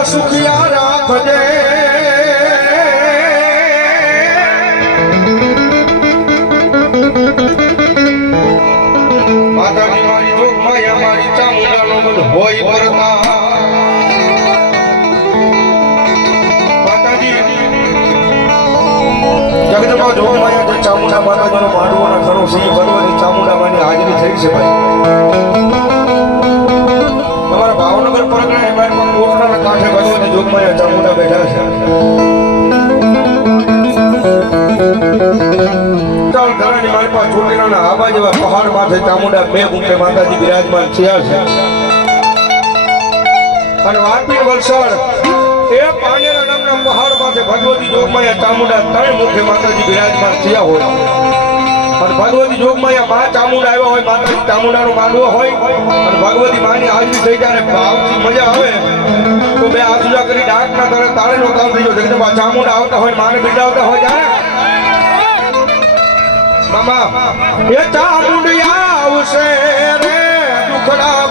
સદા સુખિયા રાખજે માતાજી મારી જોગમાયા મારી ચામુંડાનો મન હોય પરતા માતાજી જગતમાં જોગમાયા જે ચામુંડા માતાજીનો માંડવાનો ઘણો સિંહ ભગવાનની ચામુંડા માની હાજરી થઈ છે ભાઈ તમારા ભાવનગર પરગણાની મારી કોટડાના કાંઠે ભગવાનની જોગમાયા ચામુંડા બેઠા છે ધરાની મારી પાસે ચોટીલાના આબા જેવા પહાડ માથે ચામુંડા બે ગુંઠે માતાજી બિરાજમાન થયા છે અને વાપી વલસાડ એ પાનેરા નામના પહાડ માથે ભગવતી જોગમાયા ચામુંડા ત્રણ મુખે માતાજી બિરાજમાન થયા હોય અને ભગવતી જોગમાયા મા ચામુંડા આવ્યા હોય માતાજી ચામુંડાનો માંડવો હોય અને ભગવતી માની હાજરી થઈ જાય ભાવથી મજા આવે તો બે હાથ ઉજા કરી ડાક ના કરે તાળેનો કામ થઈ જાય જગદંબા ચામુંડા આવતા હોય માને બિરદાવતા હોય જાય મામા એ ચામુંડિયા આવશે રે દુખડા